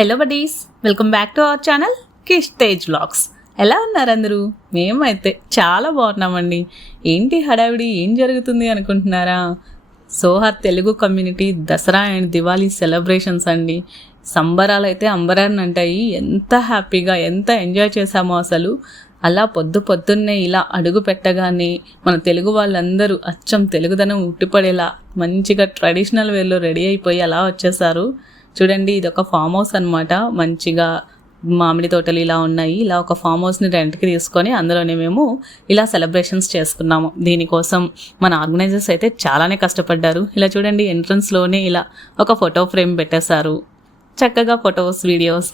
Hello buddies, welcome back to our channel Kish Tej vlogs. ఎలా ఉన్నారు అందరూ? మేమైతే చాలా బాగున్నామండి. ఏంటి హడావిడి, ఏం జరుగుతుంది అనుకుంటున్నారా? Sohar Telugu community Dasara and Diwali celebrations అండి. సంబరాలు అయితే అంబరాన్ని అంటాయి. ఎంత హ్యాపీగా, ఎంత ఎంజాయ్ చేశామో అసలు. అలా పొద్దున్నే ఇలా అడుగు పెట్టగానే మన తెలుగు వాళ్ళందరూ అచ్చం తెలుగుదనం ఉట్టిపడేలా మంచిగా ట్రెడిషనల్ వేలో రెడీ అయిపోయి అలా వచ్చేసారు. చూడండి, ఇది ఒక ఫామ్ హౌస్ అనమాట. మంచిగా మామిడి తోటలు ఇలా ఉన్నాయి. ఇలా ఒక ఫామ్ హౌస్ని రెంట్కి తీసుకొని అందులోనే మేము ఇలా సెలబ్రేషన్స్ చేసుకున్నాము. దీనికోసం మన ఆర్గనైజర్స్ అయితే చాలానే కష్టపడ్డారు. ఇలా చూడండి, ఎంట్రన్స్లోనే ఇలా ఒక ఫోటో ఫ్రేమ్ పెట్టేశారు. చక్కగా ఫొటోస్, వీడియోస్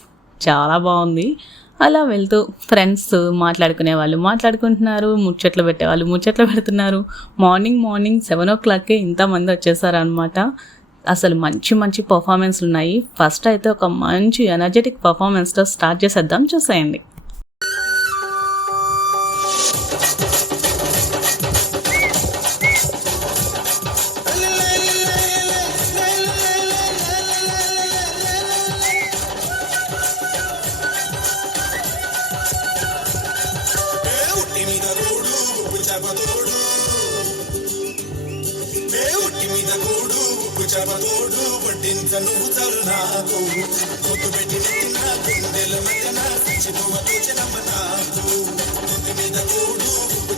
చాలా బాగుంది. అలా వెళ్తూ ఫ్రెండ్స్ మాట్లాడుకునే వాళ్ళు మాట్లాడుకుంటున్నారు, ముచ్చట్లు పెట్టేవాళ్ళు ముచ్చట్లు పెడుతున్నారు. మార్నింగ్ 7 o'clock ఇంతమంది వచ్చేసారు అనమాట. అసలు మంచి పర్ఫార్మెన్స్లు ఉన్నాయి. ఫస్ట్ అయితే ఒక మంచి ఎనర్జెటిక్ పర్ఫార్మెన్స్తో స్టార్ట్ చేసేద్దాం, చూసేయండి. చబతోడు వడ్డించను తరుణాకు కొద్దు పెట్టి నెట్టిన గుండెల మధ్యన చిన్నవతోచనమ్మ నాకు కొద్ది మీద తోడు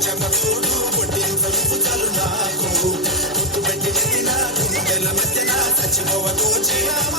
చబతోడు వడ్డించను తరుణాకు కొద్దు పెట్టి నెట్టిన గుండెల మధ్యన చిన్నవతోచనమ్మ.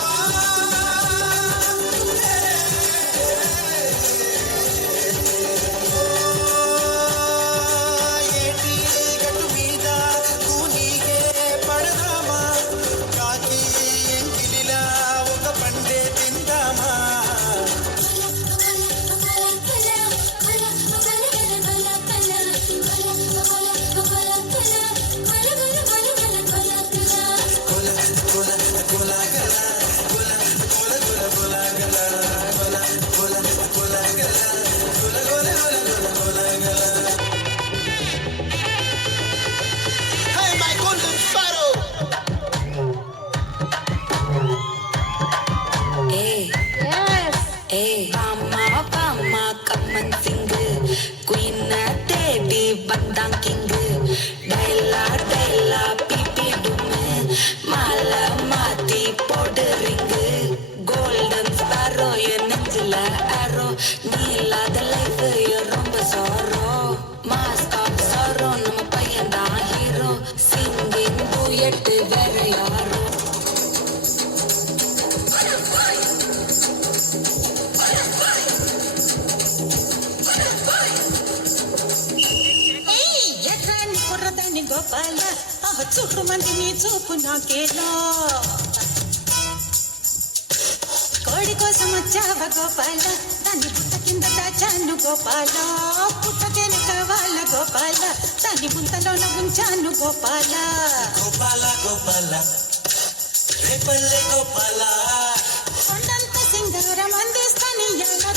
గోపాల చూపు మంది నీ చూపు నాకేలా కోడి కోసం వచ్చావ గోపాల, దాన్ని పుట్ట కింద దాచాను గోపాల, పుట్టకేను కావాల గోపాల, దాన్ని ముంతలోన ఉంచాను గోపాల. గోపాల గోపాల రేపల్లె గోపాల, కొండంత సింగారం అందిస్తాను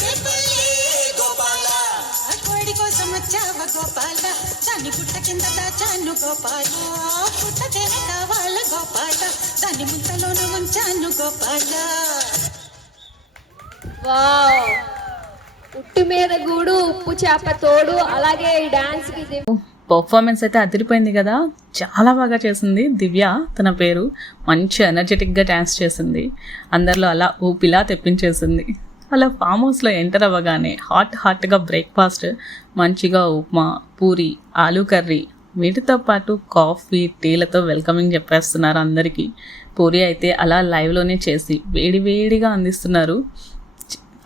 రేపల్లె గోపాల. కోడి కోసం వచ్చావ గోపాల, దాన్ని పుట్ట కింద దాచాను గోపాల, పుట్టకేను కావాల గోపాల, దాన్ని ముంతలోన ఉంచాను గోపాల. వావ్, ఉట్టు మీద గూడు ఉప్పు చేప తోడు. అలాగే ఈ డాన్స్ కి పర్ఫార్మెన్స్ అయితే అదిరిపోయింది కదా. చాలా బాగా చేసింది దివ్య, తన పేరు. మంచి ఎనర్జెటిక్గా డ్యాన్స్ చేసింది. అందరిలో అలా ఊపిలా తెప్పించేసింది. అలా ఫామ్ హౌస్లో ఎంటర్ అవ్వగానే హాట్గా బ్రేక్ఫాస్ట్, మంచిగా ఉప్మా, పూరి, ఆలూ కర్రీ, వీటితో పాటు కాఫీ, టీలతో వెల్కమింగ్ చెప్పేస్తున్నారు అందరికీ. పూరి అయితే అలా లైవ్లోనే చేసి వేడిగా అందిస్తున్నారు.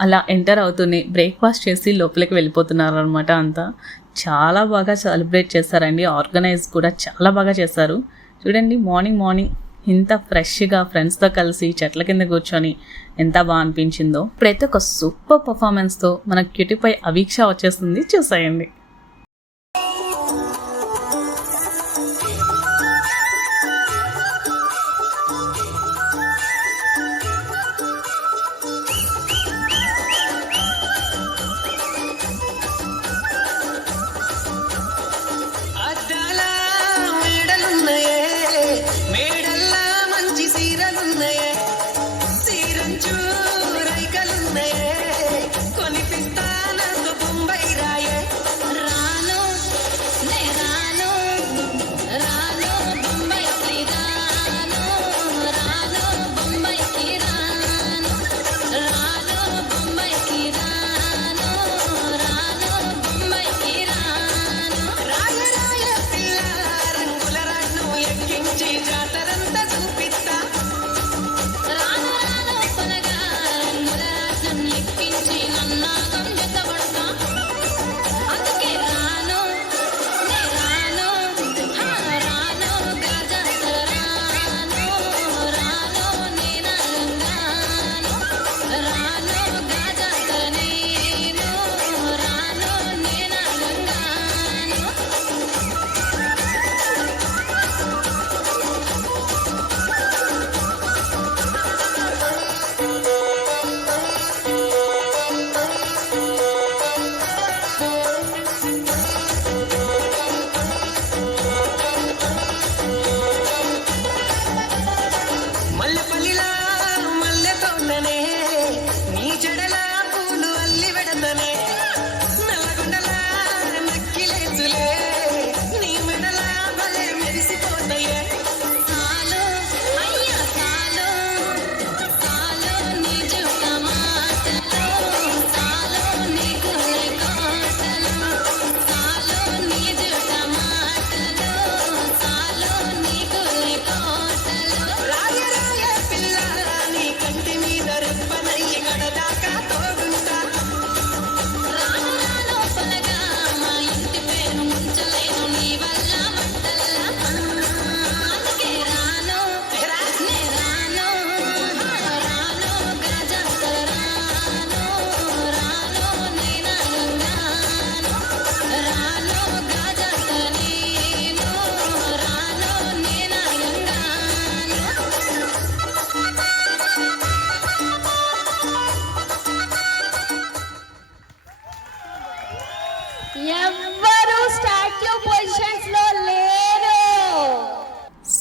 అలా ఎంటర్ అవుతూనే బ్రేక్ఫాస్ట్ చేసి లోపలికి వెళ్ళిపోతున్నారు అనమాట. అంతా చాలా బాగా సెలబ్రేట్ చేస్తారండి. ఆర్గనైజ్ కూడా చాలా బాగా చేస్తారు. చూడండి, మార్నింగ్ ఇంత ఫ్రెష్గా ఫ్రెండ్స్తో కలిసి చెట్ల కింద కూర్చొని ఎంత బాగా అనిపించిందో. ఇప్పుడైతే ఒక సూపర్ పర్ఫార్మెన్స్తో మన క్యూటీపై అవీక్ష వచ్చేస్తుంది, చూసేయండి. మేడల్లా మంచి సీరలున్నాయే, సీరంచు రైక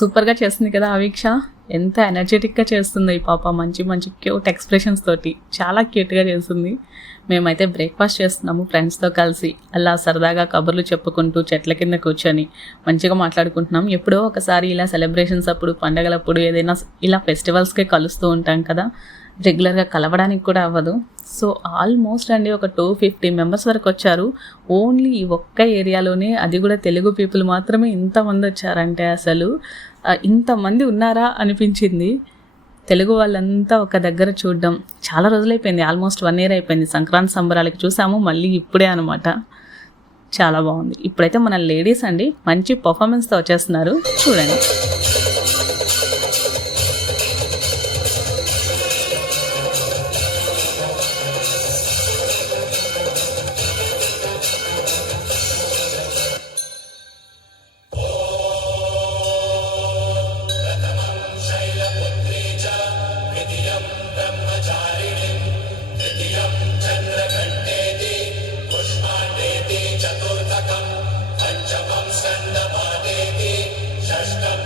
సూపర్గా చేస్తుంది కదా ఆవీక్ష. ఎంత ఎనర్జెటిక్గా చేస్తుంది ఈ పాప, మంచి మంచి క్యూట్ ఎక్స్ప్రెషన్స్ తోటి చాలా క్యూట్గా చేస్తుంది. మేమైతే బ్రేక్ఫాస్ట్ చేస్తున్నాము ఫ్రెండ్స్తో కలిసి, అలా సరదాగా కబుర్లు చెప్పుకుంటూ చెట్ల కింద కూర్చొని మంచిగా మాట్లాడుకుంటున్నాం. ఎప్పుడో ఒకసారి ఇలా సెలబ్రేషన్స్ అప్పుడు, పండగలప్పుడు, ఏదైనా ఇలా ఫెస్టివల్స్కే కలుస్తూ ఉంటాం కదా, రెగ్యులర్గా కలవడానికి కూడా అవ్వదు. సో ఆల్మోస్ట్ అండి ఒక 250 మెంబర్స్ వరకు వచ్చారు ఓన్లీ ఈ ఒక్క ఏరియాలోనే. అది కూడా తెలుగు పీపుల్ మాత్రమే ఇంతమంది వచ్చారంటే అసలు ఇంతమంది ఉన్నారా అనిపించింది. తెలుగు వాళ్ళంతా ఒక దగ్గర చూడడం చాలా రోజులైపోయింది, ఆల్మోస్ట్ 1 year అయిపోయింది. సంక్రాంతి సంబరాలకి చూసాము, మళ్ళీ ఇప్పుడే అనమాట. చాలా బాగుంది. ఇప్పుడైతే మన లేడీస్ అండి మంచి పర్ఫార్మెన్స్తో వచ్చేస్తున్నారు, చూడండి. చతుర్థకం పంచమం స్కందపాదేతి షష్టం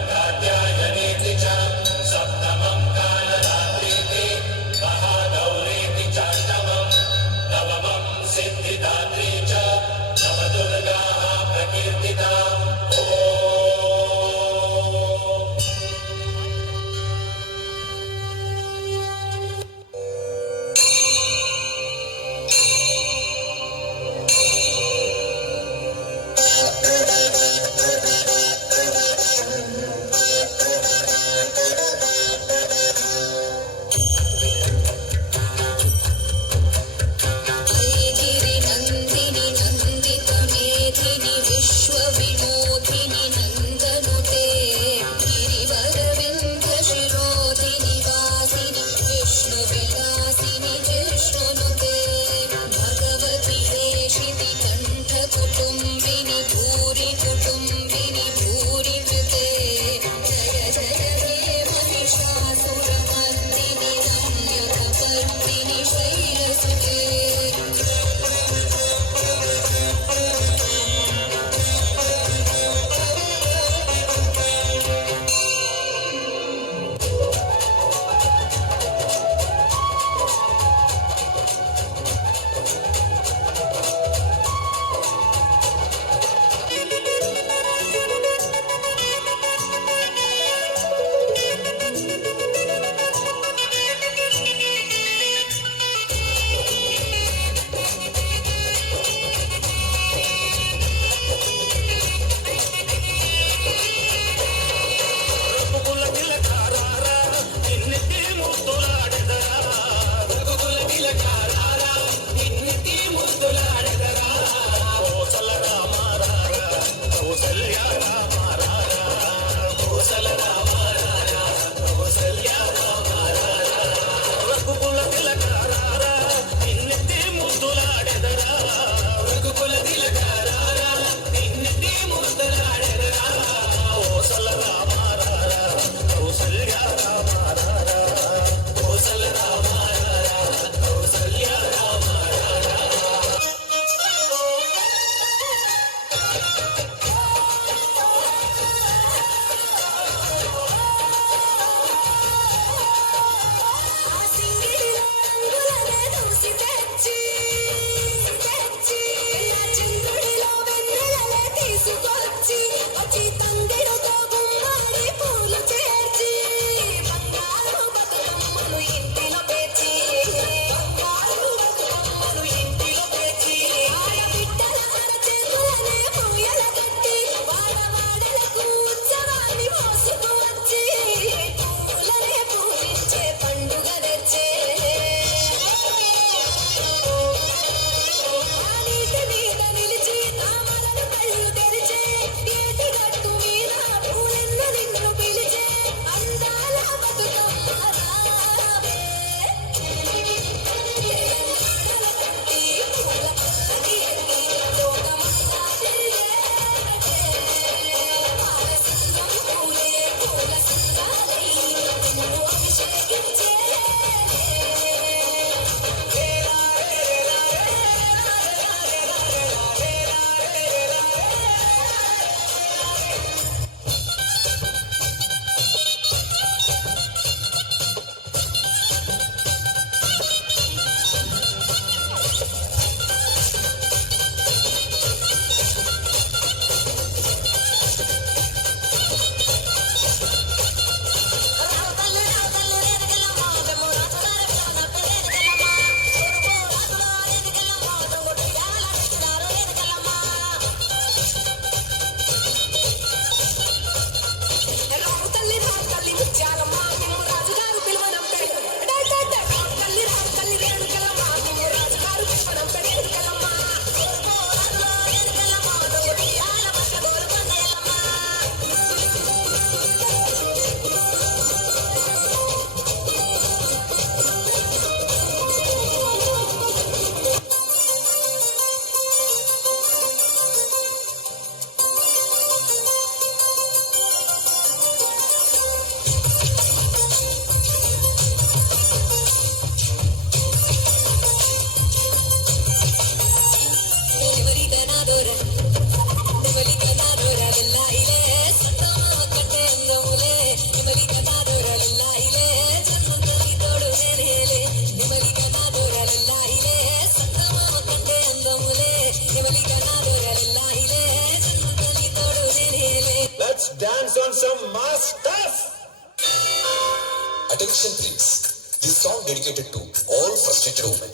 Attention please. This song dedicated to all frustrated women.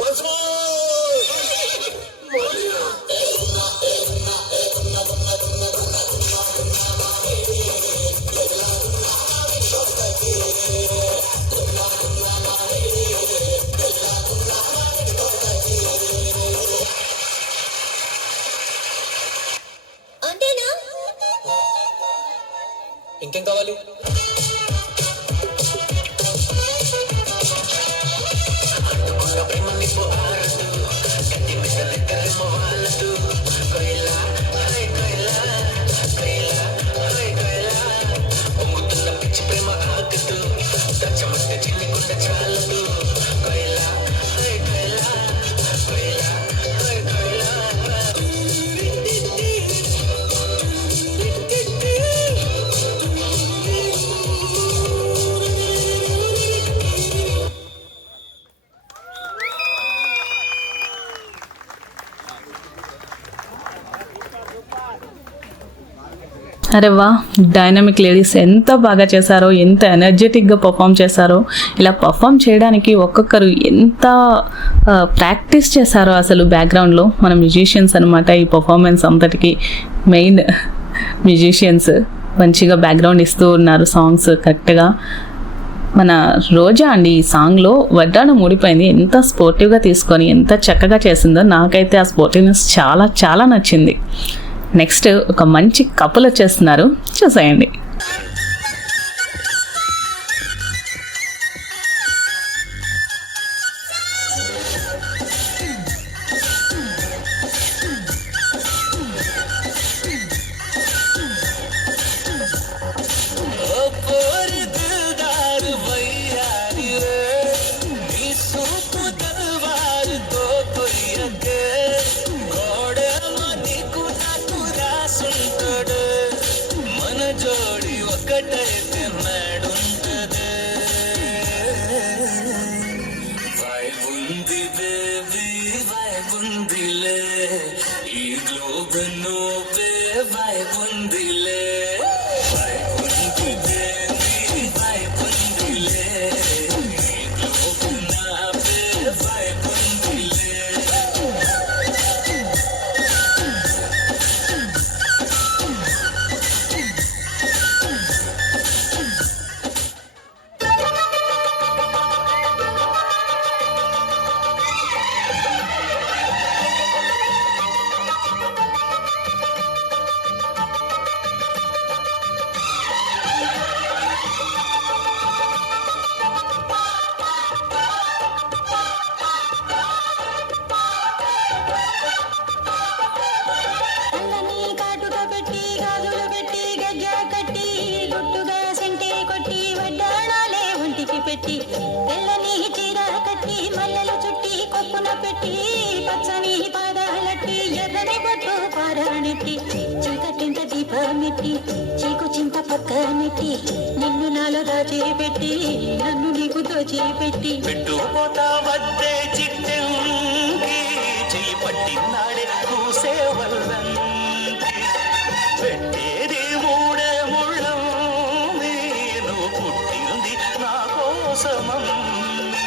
Once more! అంతేనా? ఇంకేం కావాలి? అరే వా, డైనమిక్ లేడీస్ ఎంత బాగా చేశారో, ఎంత ఎనర్జెటిక్గా పర్ఫామ్ చేశారో. ఇలా పర్ఫామ్ చేయడానికి ఒక్కొక్కరు ఎంత ప్రాక్టీస్ చేశారో అసలు. బ్యాక్గ్రౌండ్లో మన మ్యూజిషియన్స్ అనమాట ఈ పర్ఫార్మెన్స్ అంతటికి మెయిన్ మ్యూజిషియన్స్. మంచిగా బ్యాక్గ్రౌండ్ ఇస్తూ ఉన్నారు సాంగ్స్ కరెక్ట్గా. మన రోజా అండి ఈ సాంగ్లో వడ్డాణం ఊడిపోయింది ఎంత స్పోర్టివ్గా తీసుకొని ఎంత చక్కగా చేసిందో. నాకైతే ఆ స్పోర్టివ్నెస్ చాలా చాలా నచ్చింది. నెక్స్ట్ ఒక మంచి కపుల్ వచ్చేస్తున్నారు, చూసేయండి. జోడి ఒకటైతే మేడుంటదే వైబ్ ఉంది బేబీ వైబ్ ఉందిలే ఈ గ్లోబ్ నువ్వే వైబ్ ఉందిలే వైబ్ ఉంది బేబీ వైబ్ ఉందిలే ఈ గ్లోబ్ నావే వైబ్ ఉందిలే అల్లని కాటుక పెట్టి గాజులు పెట్టి గజ్జ కట్టి గుట్టుగా సెంటే కొట్టి వడ్డాణాలే ఒంటికి పెట్టి తెల్లని చీర కట్టి మల్లెలు చుట్టి కొప్పున పెట్టి పచ్చని పాదాలట్టి ఎర్రని బొట్టు పారాణెట్టి చీకటింత దీపమెట్టి చీకు చింత పక్కనెట్టి నిన్ను నాలో దాచిపెట్టి నన్ను నీకు దోచిపెట్టి పెట్టుపోతా వద్దే చిట్టెంకి చెయ్యి పట్టినాడే కూసే వల్లంకి పెట్టేది మూడే ముళ్ళం నేను పుట్టింది నా కోసమమ్మి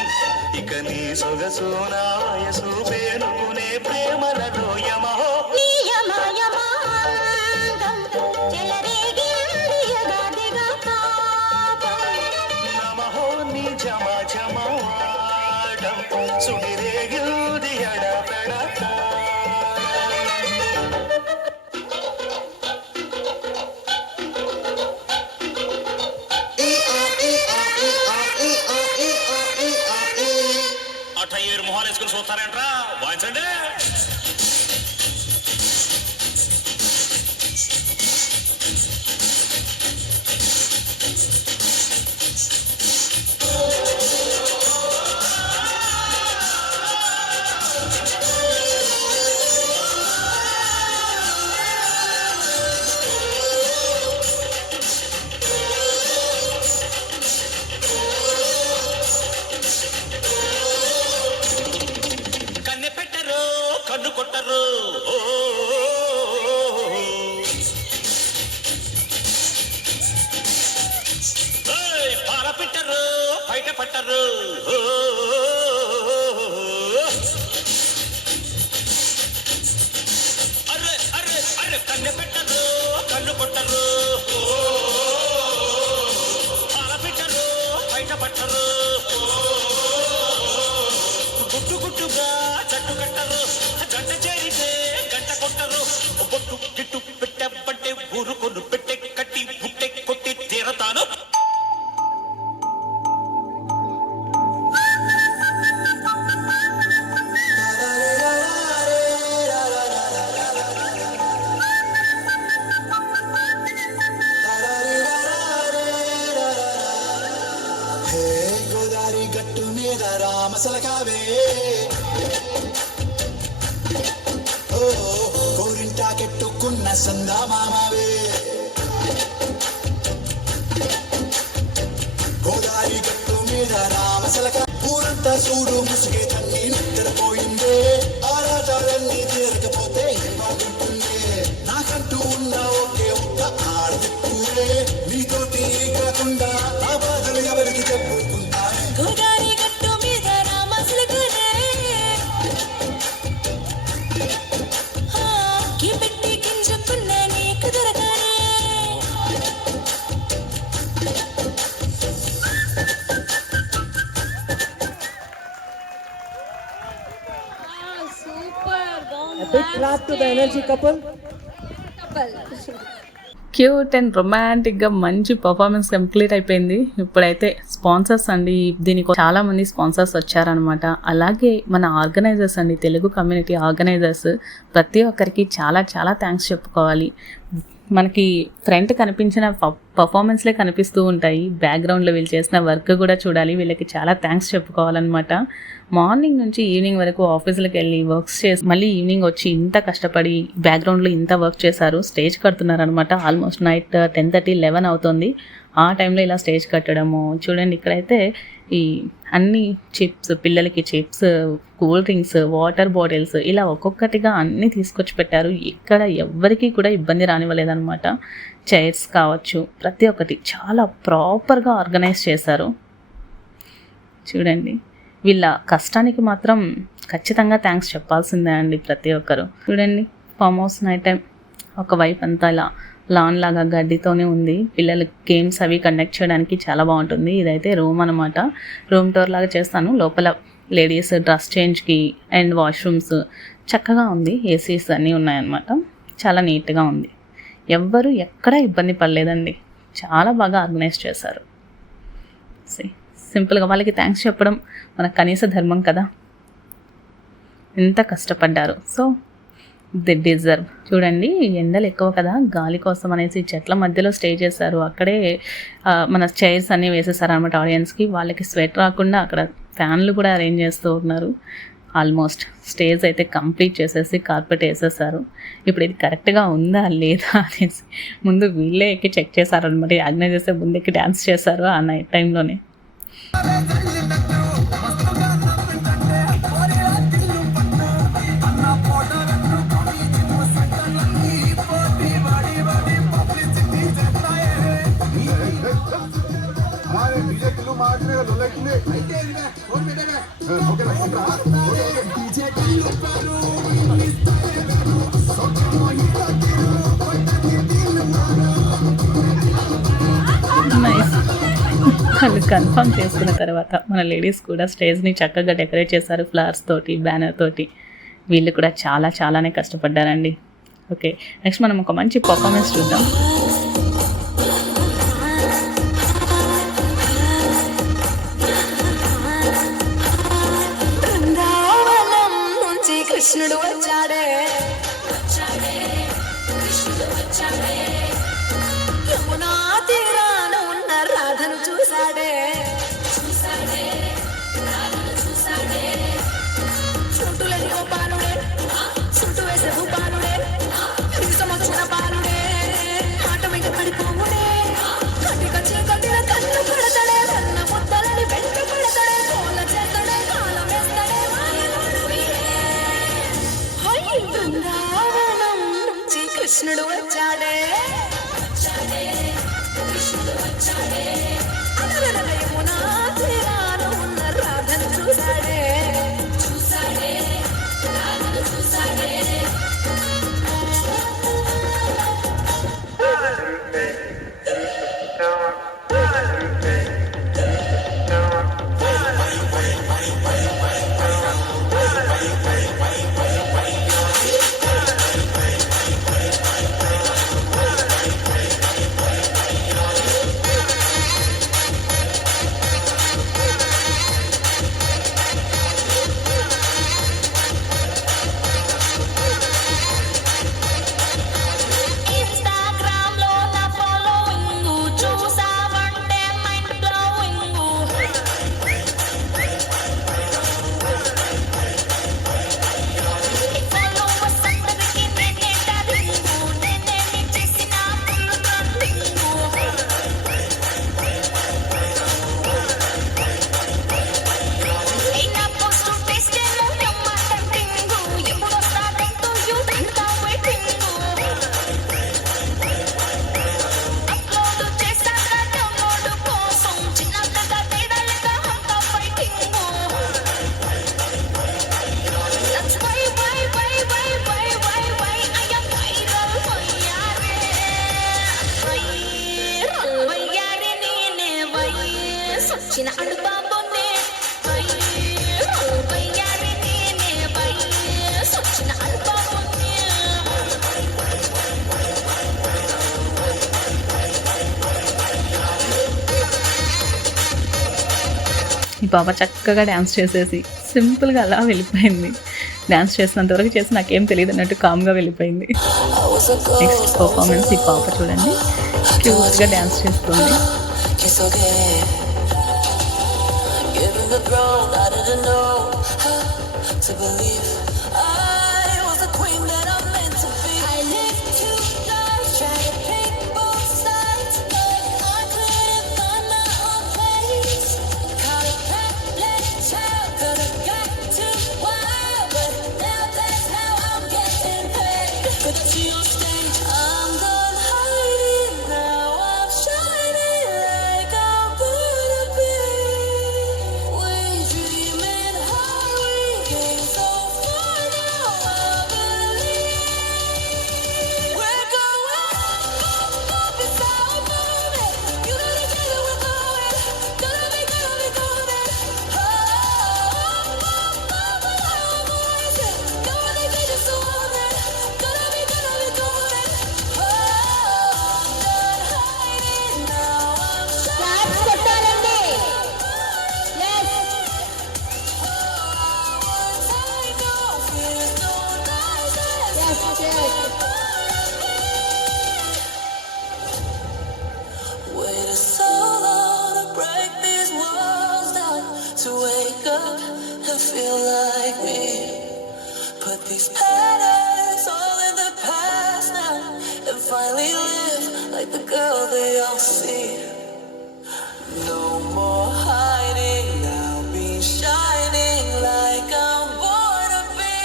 ఇక నీ సొగసు నా వయసు పేరుకునే ప్రేమలలో యమహో నమహో నీ జమ జమాడం సుడిరేగిల్ది ఎడపెడతా అట్ట ఏడు మొహాలు వేసుకుని చూస్తారంట్రా వాయించండి బొట్టు గిట్టు పెట్టబట్టే ఊరుకొను పెట్టే కట్టి బుట్టే కొట్టి తీరతాను. గోదారి గట్టు మీద రామసలకావే ఓ కోరింటా కెట్టుకున్న సందా మామవే గోదారి గట్టు మీద రామసలక ఊరంతా చూడు ముసిగే తన్ని నిద్రపోయిందే ఆరాటాలన్నీ తీరకపోతే బాగుంటుందే నాకంటూ ఉన్న ఒకే ఒక్క ఆడదిక్కులే నీతోటి కాకుండా ఆ బాధలు ఎవరికి చెప్పుకుంటానే గోదారి గట్టు మీద రామసిలకనే పెట్టి గింజుకున్న నీకు దొరకనే super Big clap to the energy couple. Cute and రొమాంటిక్గా మంచి పర్ఫార్మెన్స్ కంప్లీట్ అయిపోయింది. ఇప్పుడైతే స్పాన్సర్స్ అండి, దీనికి చాలా మంది స్పాన్సర్స్ వచ్చారనమాట. అలాగే మన ఆర్గనైజర్స్ అండి, తెలుగు కమ్యూనిటీ ఆర్గనైజర్స్ ప్రతి ఒక్కరికి చాలా చాలా థ్యాంక్స్ చెప్పుకోవాలి. మనకి ఫ్రంట్ కనిపించిన పర్ఫార్మెన్స్లే కనిపిస్తూ ఉంటాయి, బ్యాక్గ్రౌండ్లో వీళ్ళు చేసిన వర్క్ కూడా చూడాలి. వీళ్ళకి చాలా థ్యాంక్స్ చెప్పుకోవాలన్నమాట. మార్నింగ్ నుంచి ఈవినింగ్ వరకు ఆఫీసులకు వెళ్ళి వర్క్స్ చేసి మళ్ళీ ఈవినింగ్ వచ్చి ఇంత కష్టపడి బ్యాక్గ్రౌండ్లో ఇంత వర్క్ చేశారు. స్టేజ్ కడుతున్నారు అనమాట. ఆల్మోస్ట్ నైట్ 10:30, 11 అవుతుంది. ఆ టైంలో ఇలా స్టేజ్ కట్టడము చూడండి. ఇక్కడైతే ఈ అన్ని చిప్స్, పిల్లలకి chips, cool drinks, water bottles ఇలా ఒక్కొక్కటిగా అన్నీ తీసుకొచ్చి పెట్టారు. ఇక్కడ ఎవ్వరికీ కూడా ఇబ్బంది రానివ్వలేదన్నమాట. చైర్స్ కావచ్చు, ప్రతి ఒక్కటి చాలా ప్రాపర్గా ఆర్గనైజ్ చేశారు. చూడండి, వీళ్ళ కష్టానికి మాత్రం ఖచ్చితంగా థ్యాంక్స్ చెప్పాల్సిందే అండి ప్రతి ఒక్కరు. చూడండి, ఫామ్ హౌస్ నైట్ టైం ఒకవైపు అంతా ఇలా లాన్ లాగా గడ్డితోనే ఉంది. పిల్లలకి గేమ్స్ అవి కండక్ట్ చేయడానికి చాలా బాగుంటుంది. ఇదైతే రూమ్ అనమాట. రూమ్ టూర్ లాగా చేస్తాను. లోపల లేడీస్ డ్రెస్ చేంజ్కి అండ్ వాష్రూమ్స్ చక్కగా ఉంది. ఏసీస్ అన్నీ ఉన్నాయన్నమాట. చాలా నీట్గా ఉంది. ఎవ్వరు ఎక్కడా ఇబ్బంది పడలేదండి. చాలా బాగా ఆర్గనైజ్ చేశారు. సింపుల్గా వాళ్ళకి థ్యాంక్స్ చెప్పడం మన కనీస ధర్మం కదా. ఎంత కష్టపడ్డారు. So the deserve. చూడండి, ఎండలు ఎక్కువ కదా, గాలి కోసం అనేసి చెట్ల మధ్యలో స్టే చేశారు. అక్కడే మన చైర్స్ అన్నీ వేసేసారు అనమాట ఆడియన్స్కి. వాళ్ళకి స్వెట్ రాకుండా అక్కడ ఫ్యాన్లు కూడా అరేంజ్ చేస్తూ ఉన్నారు. ఆల్మోస్ట్ స్టేజ్ అయితే కంప్లీట్ చేసేసి కార్పెట్ వేసేసారు. ఇప్పుడు ఇది కరెక్ట్గా ఉందా లేదా అనేసి ముందు వీళ్ళే ఎక్కి చెక్ చేశారనమాట. ఆర్గనైజ్ చేస్తే ముందు ఎక్కి డ్యాన్స్ చేశారు ఆ నైట్ టైంలోనే. నైస్. వాళ్ళు కన్ఫర్మ్ చేసుకున్న తర్వాత మన లేడీస్ కూడా స్టేజ్ని చక్కగా డెకరేట్ చేశారు ఫ్లవర్స్ తోటి, బ్యానర్ తోటి. వీళ్ళు కూడా చాలానే కష్టపడ్డారండి. ఓకే, నెక్స్ట్ మనం ఒక మంచి పర్ఫార్మెన్స్ చూద్దాం. బృందావనం నుంచి కృష్ణుడు వచ్చాడే, యమునా తీరాన ఉన్న రాధను చూసాడే, చుట్టులని గోపాలుడే, చుట్టు వేసే భూపాలుడే, సమొచ్చిన పాలుడే, ఆట వెంట పడిపోవుడే, కట్టికొచ్చి కట్టిన కన్ను పడతాడే, కన్న ముద్దలని వెంట పడతాడే, కోల చేస్తాడే, కాలం వేస్తాడే, మాయలోడు వీడే. హై, బృందావనం నుంచి కృష్ణుడు వచ్చాడే, అలరల యమునా తీరాన ఉన్న రాధను చూసాడే, పాప చక్కగా డ్యాన్స్ చేసేసి సింపుల్గా అలా వెళ్ళిపోయింది. డ్యాన్స్ చేసినంతవరకు చేసి నాకేం తెలియదు అన్నట్టు కామ్గా వెళ్ళిపోయింది. నెక్స్ట్ పర్ఫార్మెన్స్ ఈ పాప చూడండి, క్యూట్గా డ్యాన్స్ చేస్తుంది. Claps కొట్టాలండి. Waited so long to break these walls down, to wake up and feel like me. Put these patterns all in the past now, and finally live like the girl they all see. No more hiding now, be shining like I'm born to be.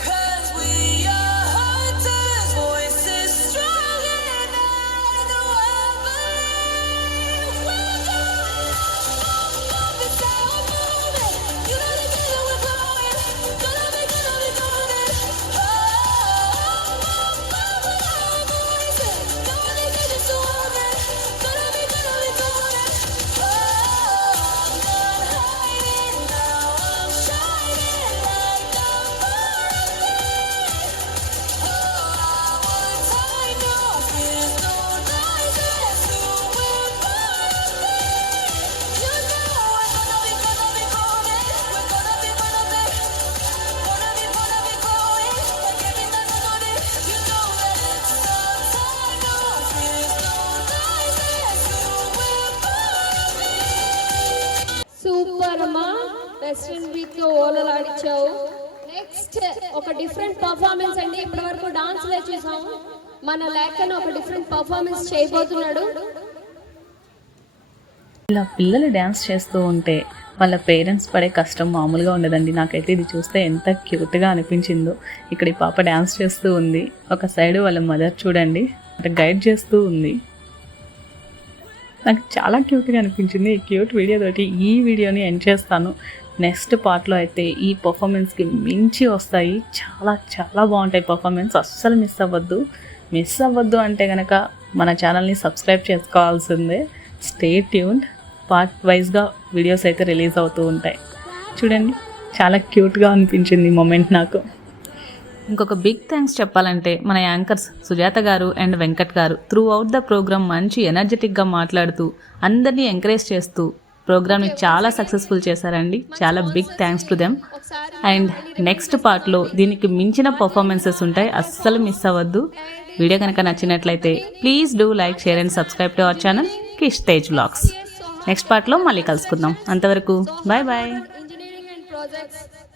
'Cause we are hunters, voices stronger than the world believes. We're going up, it's our moment. You know together we're growing. Gonna be golden. Oh, our voices. Don't let me just hold it. Gonna be golden. Oh, I'm not hiding now. I'm shining like I'm born to be. Oh, I know fears, no noises. Who we're born to be. You know we're gonna be golden. We're gonna be growing. Like every night I know this. You know that it's our time. No fears, no noises. Who we're born to be. Super అమ్మా, western beat తో ఓలలాడిచ్చావు. Next ఒక different performance అండి. ఇప్పటి వరకు dance లే చూసాము, మన లేఖను ఒక డిఫరెంట్ పర్ఫార్మెన్స్ చేయబోతున్నాడు. ఇలా పిల్లలు డ్యాన్స్ చేస్తూ ఉంటే వాళ్ళ పేరెంట్స్ పడే కష్టం మామూలుగా ఉండదండి. నాకైతే ఇది చూస్తే ఎంత క్యూట్గా అనిపించిందో. ఇక్కడ ఈ పాప డ్యాన్స్ చేస్తూ ఉంది, ఒక సైడ్ వాళ్ళ మదర్ చూడండి అంటే గైడ్ చేస్తూ ఉంది. నాకు చాలా క్యూట్గా అనిపించింది. ఈ క్యూట్ వీడియో తోటి ఈ వీడియోని ఎండ్ చేస్తాను. నెక్స్ట్ పార్ట్లో అయితే ఈ పర్ఫార్మెన్స్కి మించి వస్తాయి. చాలా చాలా బాగుంటాయి పర్ఫార్మెన్స్, అస్సలు మిస్ అవ్వద్దు అంటే కనుక మన ఛానల్ని సబ్స్క్రైబ్ చేసుకోవాల్సిందే. Stay tuned. పార్ట్ వైజ్గా వీడియోస్ అయితే రిలీజ్ అవుతూ ఉంటాయి. చూడండి, చాలా క్యూట్గా అనిపించింది ఈ మూమెంట్ నాకు. ఇంకొక బిగ్ థ్యాంక్స్ చెప్పాలంటే మన యాంకర్స్ సుజాత గారు అండ్ వెంకట్ గారు త్రూ అవుట్ ద ప్రోగ్రామ్ మంచి ఎనర్జెటిక్గా మాట్లాడుతూ అందరినీ ఎంకరేజ్ చేస్తూ ప్రోగ్రామ్ని చాలా సక్సెస్ఫుల్ చేశారండి. చాలా big thanks to them. And next పార్ట్లో దీనికి మించిన పర్ఫార్మెన్సెస్ ఉంటాయి, అస్సలు మిస్ అవ్వద్దు. వీడియో కనుక నచ్చినట్లయితే please do like, share and subscribe to our channel Kish Tej vlogs. Next పార్ట్లో మళ్ళీ కలుసుకుందాం. అంతవరకు bye bye. Engineering and projects